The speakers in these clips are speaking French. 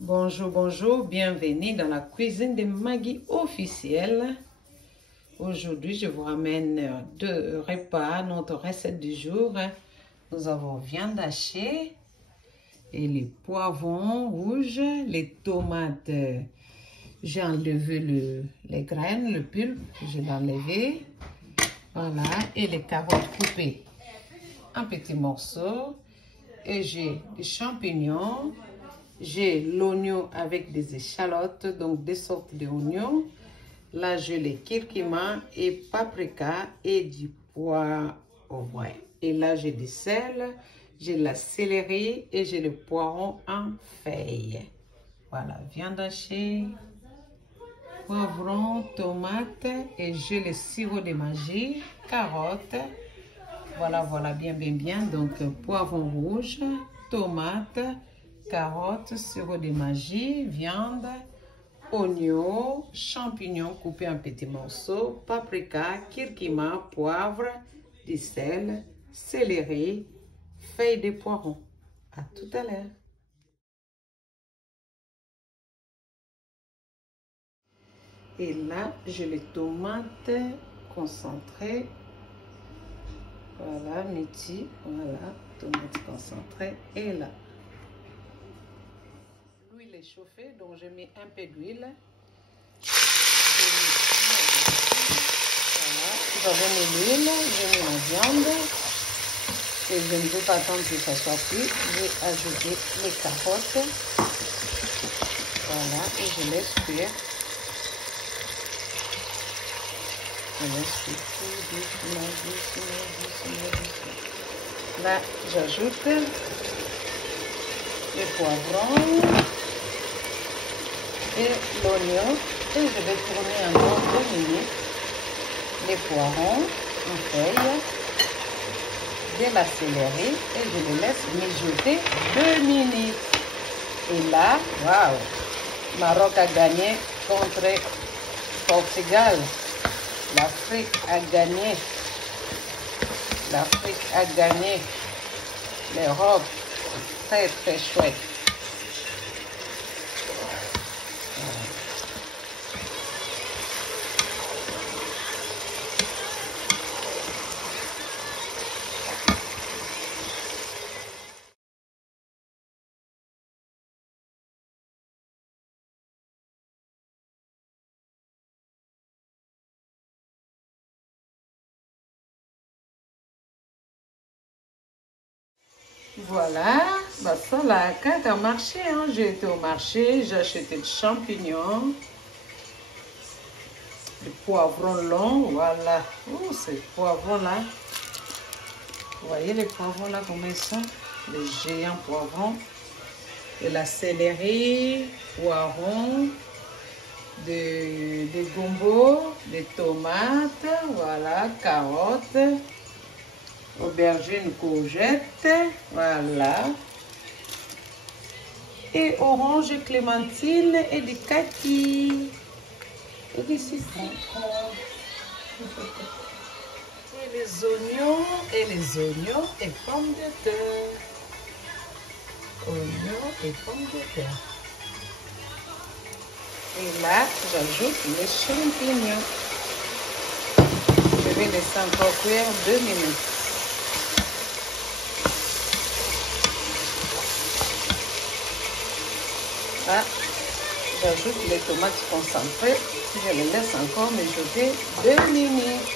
Bonjour, bonjour, bienvenue dans la cuisine de Maggie officielle. Aujourd'hui, je vous ramène deux repas, notre recette du jour. Nous avons viande hachée et les poivrons rouges, les tomates. J'ai enlevé les graines, le pulpe, je l'ai enlevé. Voilà, et les carottes coupées en petits morceaux. Et j'ai des champignons. J'ai l'oignon avec des échalotes, donc des sortes d'oignons. Là, j'ai les curcuma et paprika et du poivre. Et là, j'ai du sel, j'ai la céleri et j'ai le poireau en feuilles. Voilà, viande hachée, poivron, tomate et j'ai le sirop de magie, carottes. Voilà, bien. Donc, poivron rouge, tomate, carottes, sirop de magie, viande, oignons, champignons coupés en petits morceaux, paprika, curcuma, poivre, du sel, céleri, feuilles de poireaux. À tout à l'heure. Et là, j'ai les tomates concentrées. Voilà, midi, voilà, tomates concentrées. Et là, l'huile est chauffée, donc je mets un peu d'huile. Voilà, vous avez mis l'huile, j'ai mis la viande. Et je ne veux pas attendre que ça soit cuit. Je vais ajouter les carottes. Voilà, et je laisse cuire. Je laisse cuire tout doucement. Là, j'ajoute les poivrons et l'oignon. Et je vais tourner encore 2 minutes. Les poivrons en feuilles, de la céleri et je les laisse mijoter 2 minutes. Et là, waouh, Maroc a gagné contre Portugal. L'Afrique a gagné. L'Afrique a gagné. L'Europe, très très chouette. Voilà, bah ça la carte a marché, hein. J'ai été au marché, j'ai acheté des champignons, des poivrons longs, voilà. Oh, ces poivrons là, vous voyez les poivrons là comment ils sont, les géants poivrons, de la céleri, poivrons, des gombo, des tomates, voilà, carottes, aubergine, courgette, voilà. Et orange, clémentine et du kaki. Et du citron. Et les oignons, et pommes de terre. Oignons et pommes de terre. Et là, j'ajoute les champignons. Je vais laisser encore cuire 2 minutes. Là, j'ajoute les tomates concentrées. Je les laisse encore mijoter 2 minutes.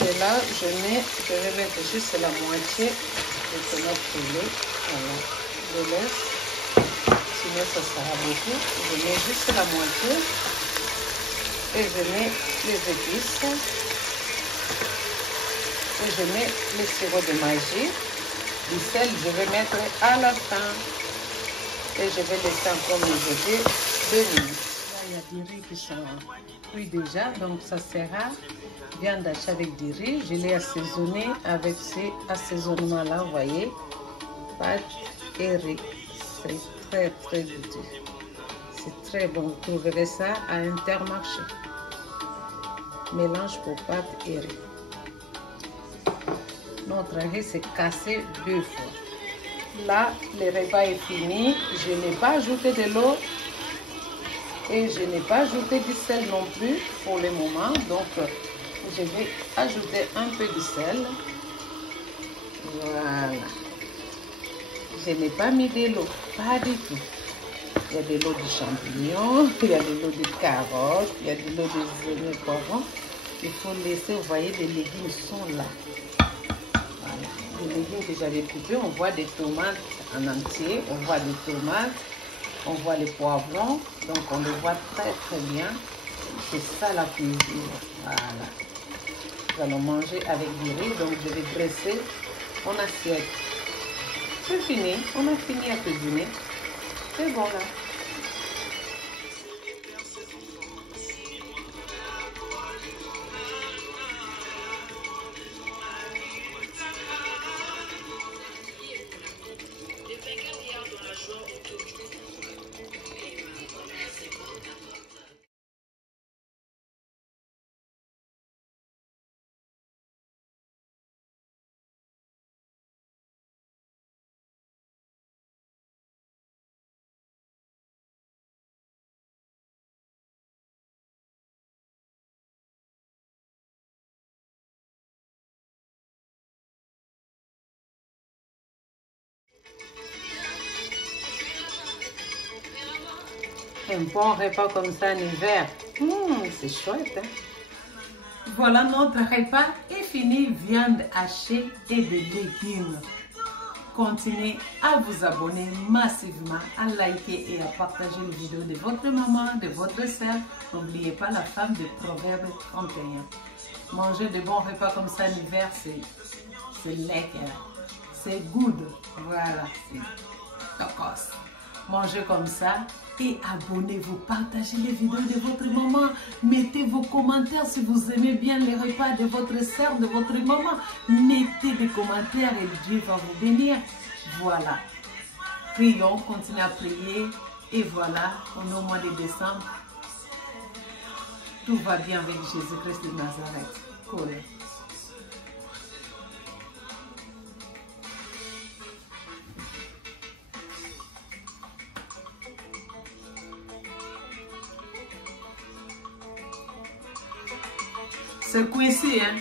Et là, je vais mettre juste la moitié des tomates pilées. Voilà, je laisse. Sinon, ça sera beaucoup. Je mets juste la moitié. Et je mets les épices. Et je mets le sirop de magie. Du sel, je vais mettre à la fin. Et je vais laisser encore mijoter 2 minutes. Là, il y a du riz qui sont cuits déjà. Donc, ça sera viande hachée avec du riz. Je l'ai assaisonné avec ces assaisonnements-là, vous voyez. Pâte et riz. C'est très, très goûteux. C'est très bon. Vous trouverez ça à Intermarché. Mélange pour pâte et riz. Notre riz s'est cassé 2 fois. Là, le repas est fini. Je n'ai pas ajouté de l'eau et je n'ai pas ajouté du sel non plus pour le moment. Donc, je vais ajouter un peu de sel. Voilà. Je n'ai pas mis de l'eau, pas du tout. Il y a de l'eau de champignons, il y a de l'eau de carottes, il y a de l'eau de oignons poivrons. Il faut laisser, vous voyez, les légumes sont là. Voilà. Les légumes que j'avais coupés, on voit des tomates en entier, on voit des tomates, on voit les poivrons, donc on le voit très très bien. C'est ça la cuisine. Voilà. Nous allons manger avec du riz, donc je vais dresser mon assiette. C'est fini, on a fini à cuisiner. C'est bon là. Un bon repas comme ça en hiver, c'est chouette. Hein? Voilà, notre repas est fini. Viande hachée et des légumes. Continuez à vous abonner massivement, à liker et à partager les vidéos de votre maman, de votre soeur. N'oubliez pas la femme de Proverbe 31. Manger de bons repas comme ça en hiver, c'est lecker. C'est good. Voilà, c'est tacos. Mangez comme ça et abonnez-vous, partagez les vidéos de votre maman, mettez vos commentaires si vous aimez bien les repas de votre soeur, de votre maman, mettez des commentaires et Dieu va vous bénir. Voilà, prions, continuez à prier et voilà, on est au mois de décembre, tout va bien avec Jésus-Christ de Nazareth. Cool. C'est coincé, hein?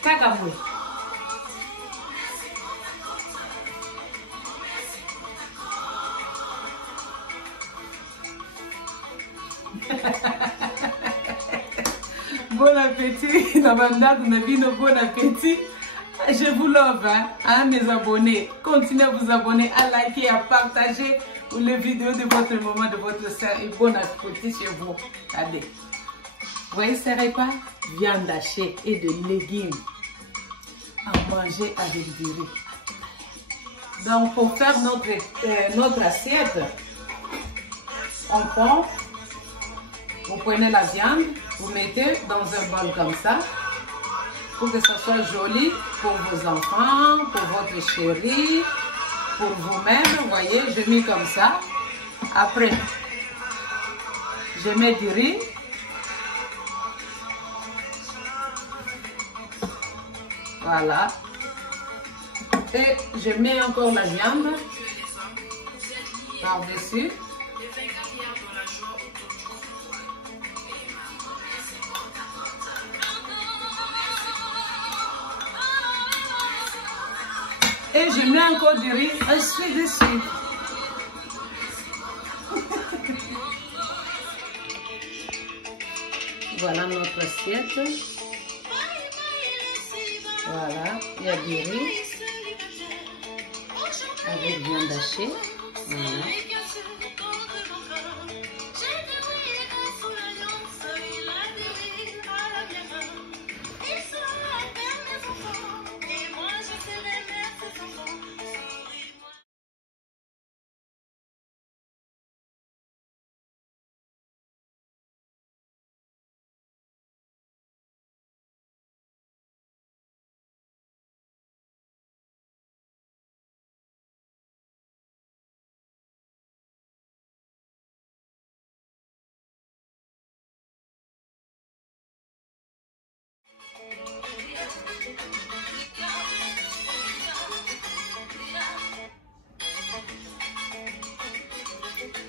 Cagamoué. Bon appétit, bon appétit. Je vous love, hein, mes abonnés. Continuez à vous abonner, à liker, à partager les vidéos de votre maman, de votre soeur et bon appétit chez vous. Allez. Vous voyez ces repas? Viande hachée et de légumes à manger avec du riz. Donc pour faire notre assiette, on prend, vous prenez la viande, vous mettez dans un bol comme ça pour que ça soit joli pour vos enfants, pour votre chérie, pour vous-même. Vous voyez, je mets comme ça. Après, je mets du riz. Voilà. Et je mets encore la viande par-dessus. Et je mets encore du riz ainsi de suite. Voilà notre assiette. Voilà, il y a du riz avec viande hachée. Voilà.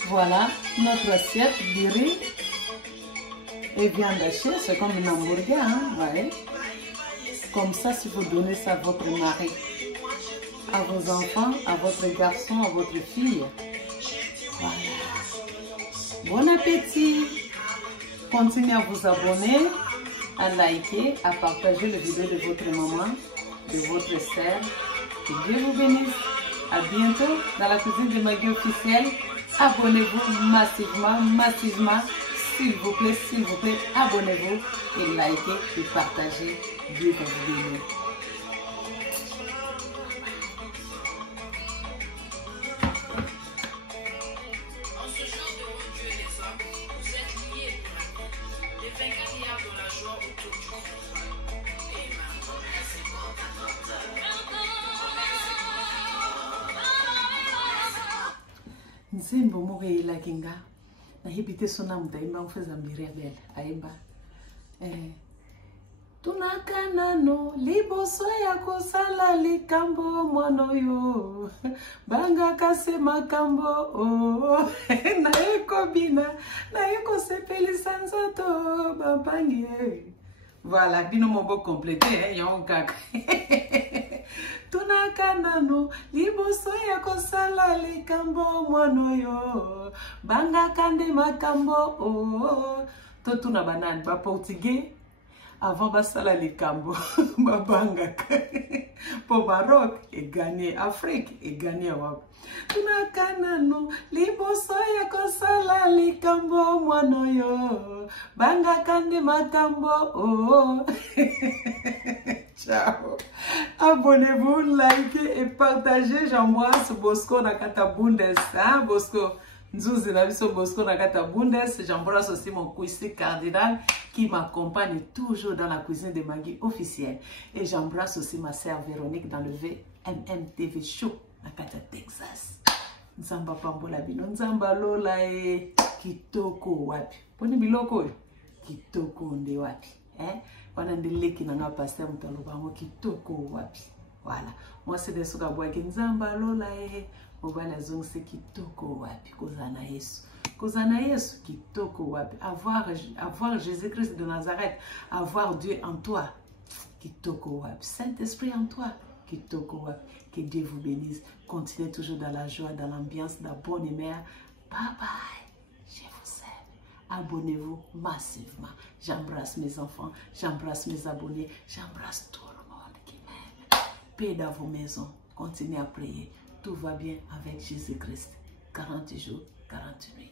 Voilà notre assiette de riz et viande hachée. C'est comme un hamburger, hein? Ouais. Comme ça, si vous donnez ça à votre mari, à vos enfants, à votre garçon, à votre fille. Voilà. Bon appétit. Continuez à vous abonner, à liker, à partager les vidéos de votre maman, de votre sœur. Que Dieu vous bénisse. À bientôt dans la cuisine de Maggie officielle. Abonnez-vous massivement, massivement. S'il vous plaît, abonnez-vous et likez et partagez. Dieu vous bénisse. Nzembo moge la kinga na hibite sona mutaimba mfeza mbire bel aimba tunakana no liboso ya kosala likambo mwana yo banga kase makambo oh na eko bina na eko sepelisa nzoto bampangi voilà bino mobo complété yon kaka tunakana no liboso ya kosala likambo mwana yo banga kande makambo oh to tuna banane ba portugais avant basala likambo babanga pour Maroc et gagner Afrique et gagner wap tunakana no liboso ya kosala likambo mwana yo banga kande makambo oh ciao. Abonnez-vous, likez et partagez. J'embrasse Bosco Nakata Bundes. Hein, Bosco Nzuzi Nabiso Bosco Nakata Bundes. J'embrasse aussi mon cuisinier cardinal qui m'accompagne toujours dans la cuisine de Maggie officielle. Et j'embrasse aussi ma sœur Véronique dans le VMMTV Show Nakata Texas. Nzamba Pambola Bino. Nzamba Lola e Kitoko wapi. Poni biloko Kitoko nde wapi. Wanandeleki na nga pasteur mutaloba ngo kitoko wapi. Voilà. Moi c'est des soka boaki nzamba lola mobala zong c'est kitoko wapi kozana Yesu. Kozana Yesu kitoko wapi. Avoir Jésus-Christ de Nazareth, avoir Dieu en toi. Kitoko wapi. Saint-Esprit en toi. Kitoko wapi. Que Dieu vous bénisse. Continuez toujours dans la joie, dans l'ambiance, dans la bonne humeur. Bye bye. Abonnez-vous massivement. J'embrasse mes enfants, j'embrasse mes abonnés, j'embrasse tout le monde qui m'aime. Paix dans vos maisons. Continuez à prier. Tout va bien avec Jésus-Christ. 40 jours, 40 nuits.